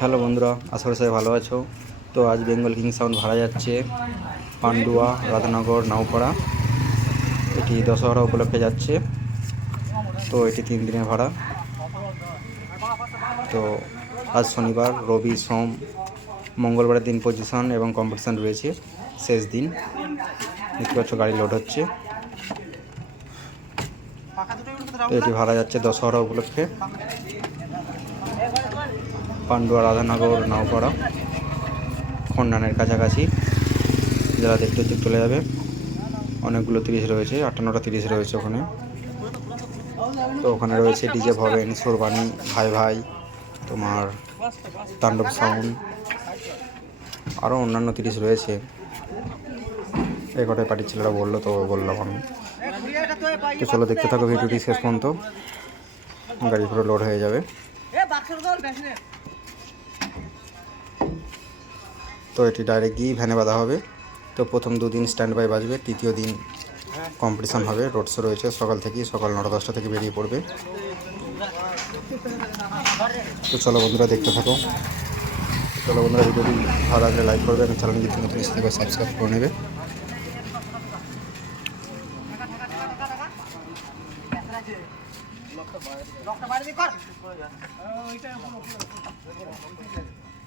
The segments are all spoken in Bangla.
হ্যালো বন্ধুরা, আশা করি সবাই ভালো আছো। তো আজ বেঙ্গল কিং সাউন্ড ভাড়া যাচ্ছে পান্ডুয়া, রাধানগর, নাওপাড়া। এটি দশহরা উপলক্ষে যাচ্ছে। তো এটি তিন দিনের ভাড়া। তো আজ শনিবার, রবি, সোম, মঙ্গলবারের দিন পজিশন এবং কম্পিটিশন রয়েছে। শেষ দিন। দেখতে পাচ্ছ গাড়ি লোড হচ্ছে। এটি ভাড়া যাচ্ছে দশহরা উপলক্ষে। পান্ডুয়া রাধানগর নাওপাড়া, খন্ডানের কাছাকাছি। যারা দেখতে দেখতে চলে যাবে। অনেকগুলো তিরিশ রয়েছে, আটান্নটা তিরিশ রয়েছে ওখানে। তো ওখানে রয়েছে ডিজে ভবেন সোরবানি ভাই ভাই, তোমার তাণ্ডব সাউন্ড আরও অন্যান্য তিরিশ রয়েছে। এই কটাই পার্টির ছেলেরা বলল, তো বললাম আমি। তো চলো দেখতে থাকো, ভিডিওটি শেষ পর্যন্ত। গাড়ি পুরো লোড হয়ে যাবে। তো এটি ডাইরেক্ট গিয়ে ভ্যানে বাঁধা হবে। তো প্রথম দুদিন স্ট্যান্ড বাই বাজবে, তৃতীয় দিন কম্পিটিশান হবে। রোড শো রয়েছে, সকাল থেকে সকাল নটা দশটা থেকে বেরিয়ে পড়বে। তো চলো বন্ধুরা, দেখতে থাকো। চলো বন্ধুরা, ভিডিওটি ভালো লাগলে লাইক করবে এবং চ্যানেল যদি নতুন এসে থেকে সাবস্ক্রাইব করে।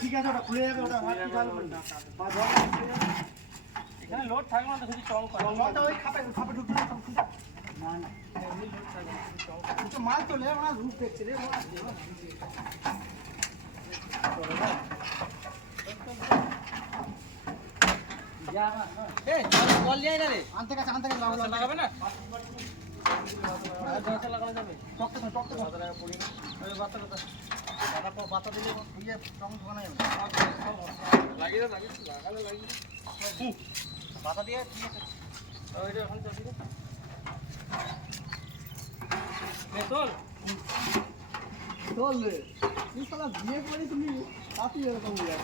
ঠিক আছে ওটা খুলে যাবে ওটা এখানে লোড থাকবে না তো চল করে ওই খাপে খাপে ঢুকবে মাল তো লে না। রূপ দেখছে রে বাতা দিয়ে এখন। নে, তোল। চল রে তুই সালা বিয়ে করে তুমি তাতেই এরকম হয়ে যায়